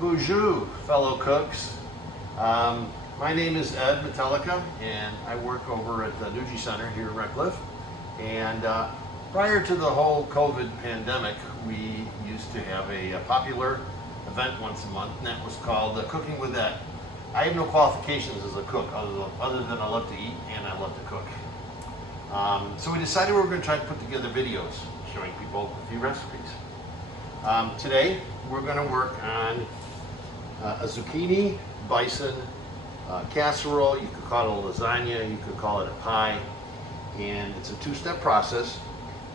Bonjour, fellow cooks. My name is Ed Metelica, and I work over at the Noojimo'iwewin Center here in Red Cliff. And prior to the whole COVID pandemic, we used to have a popular event once a month, and that was called Cooking with Ed. I have no qualifications as a cook, other than I love to eat and I love to cook. So we decided we were going to try to put together videos showing people a few recipes. Today, we're going to work on a zucchini bison casserole. You could call it a lasagna, you could call it a pie, and it's a two-step process,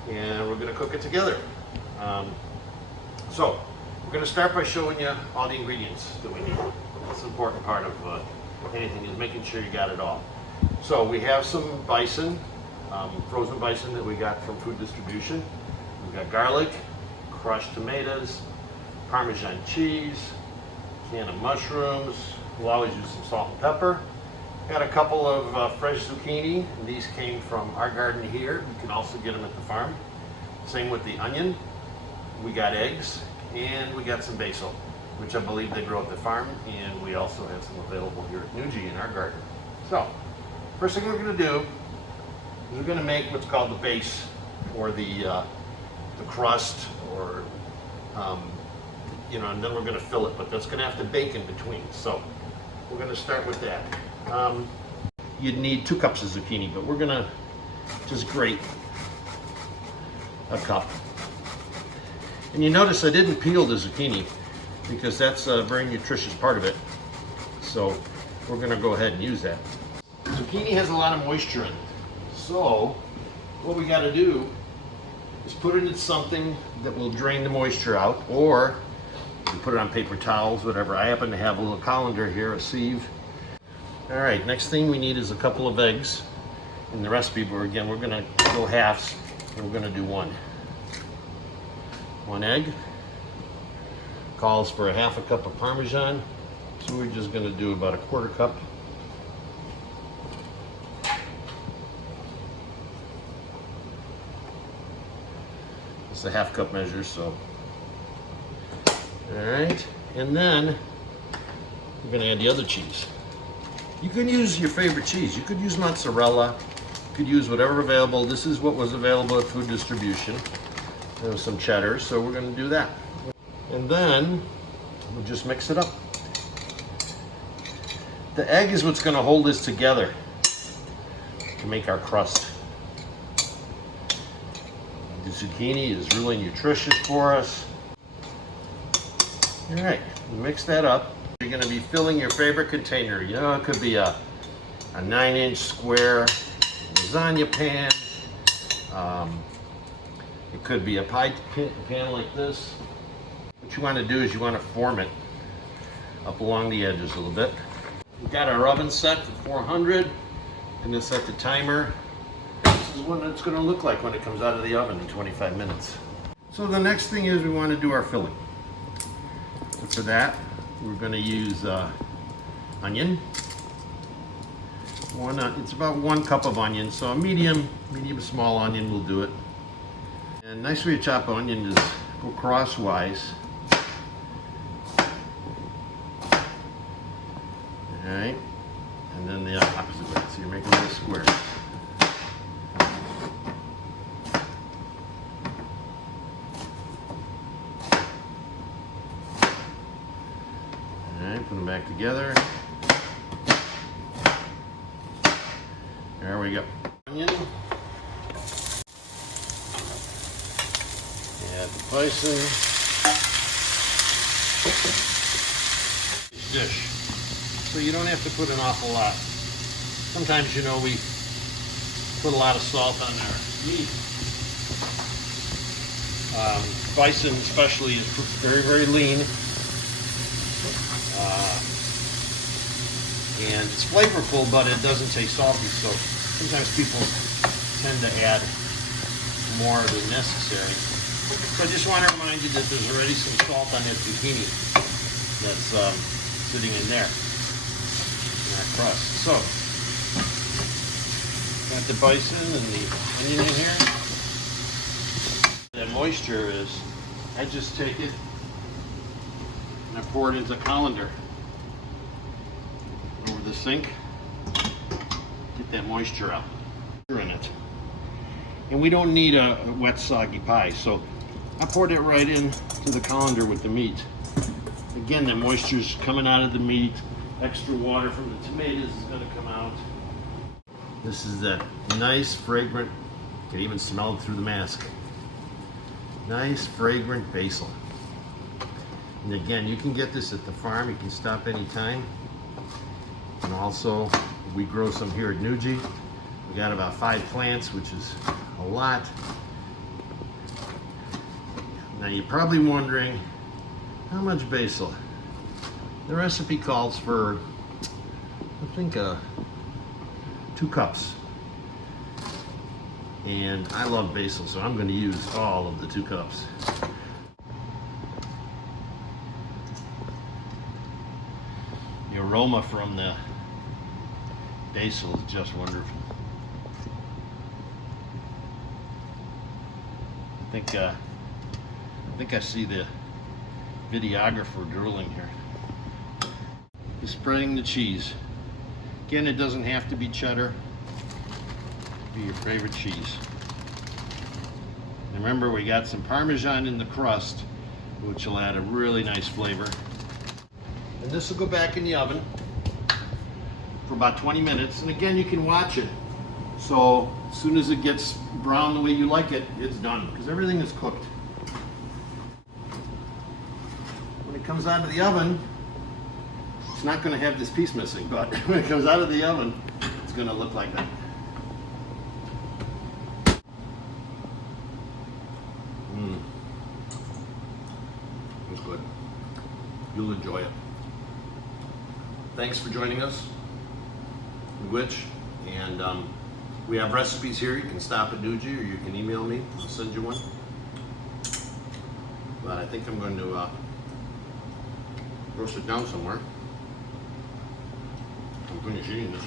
and we're going to cook it together. So we're going to start by showing you all the ingredients that we need. That's an important part of anything, is making sure you got it all. So we have some bison, frozen bison that we got from food distribution. We've got garlic, crushed tomatoes, Parmesan cheese, can of mushrooms. We'll always use some salt and pepper. Got a couple of fresh zucchini. These came from our garden here. You can also get them at the farm. Same with the onion. We got eggs, and we got some basil, which I believe they grow at the farm, and we also have some available here at Nooji in our garden. So, first thing we're going to do is we're going to make what's called the base, or the crust, or and then we're going to fill it, but that's going to have to bake in between. So we're going to start with that. You'd need 2 cups of zucchini, but we're going to just grate a cup. And you notice I didn't peel the zucchini because that's a very nutritious part of it. So we're going to go ahead and use that. Zucchini has a lot of moisture in it. So what we got to do is put it in something that will drain the moisture out, or you put it on paper towels, whatever. I happen to have a little colander here, a sieve. All right, next thing we need is a couple of eggs in the recipe, but again, we're gonna go halves, and we're gonna do one egg. Calls for a half a cup of Parmesan, so we're just gonna do about a 1/4 cup. It's a half cup measure, so. All right, and then we're gonna add the other cheese. You can use your favorite cheese. You could use mozzarella, you could use whatever available. This is what was available at food distribution. There was some cheddar, so we're gonna do that. And then we'll just mix it up. The egg is what's gonna hold this together to make our crust. The zucchini is really nutritious for us. All right, mix that up. You're gonna be filling your favorite container. You know, it could be a 9-inch square lasagna pan. It could be a pie pan like this. What you wanna do is you wanna form it up along the edges a little bit. We've got our oven set to 400, and then set the timer. This is what it's gonna look like when it comes out of the oven in 25 minutes. So the next thing is we wanna do our filling. So for that, we're going to use onion. It's about 1 cup of onion, so a medium small onion will do it. And nice way to chop onion is go crosswise. All right, and then the opposite way. So you're making little squares. Put them back together. There we go. Onion. Add the bison. Dish. So you don't have to put an awful lot. Sometimes, we put a lot of salt on our meat. Bison especially is very, very lean. And it's flavorful, but it doesn't taste salty, so sometimes people tend to add more than necessary. So I just want to remind you that there's already some salt on that zucchini that's sitting in there, in our crust. So, got the bison and the onion in here. That moisture is, I just take it, and I pour it into a colander over the sink. Get that moisture out in it. And we don't need a wet, soggy pie, so I poured it right into the colander with the meat. Again, the moisture's coming out of the meat. Extra water from the tomatoes is going to come out. This is that nice, fragrant, you can even smell it through the mask. Nice, fragrant basil. And again, you can get this at the farm. You can stop anytime. And also, we grow some here at Nooji. We got about 5 plants, which is a lot. Now you're probably wondering, how much basil? The recipe calls for, I think, 2 cups. And I love basil, so I'm going to use all of the 2 cups. The aroma from the basil is just wonderful. I think I see the videographer drooling here. Just spreading the cheese. Again, it doesn't have to be cheddar. Be your favorite cheese. And remember, we got some Parmesan in the crust, which will add a really nice flavor. And this will go back in the oven for about 20 minutes. And again, you can watch it. So as soon as it gets brown the way you like it, it's done, because everything is cooked. When it comes out of the oven, it's not going to have this piece missing, but when it comes out of the oven, it's going to look like that. It's good. You'll enjoy it. Thanks for joining us, and we have recipes here. You can stop at Nooji, or you can email me. I'll send you one. But I think I'm going to roast it down somewhere. I'm finished eating this.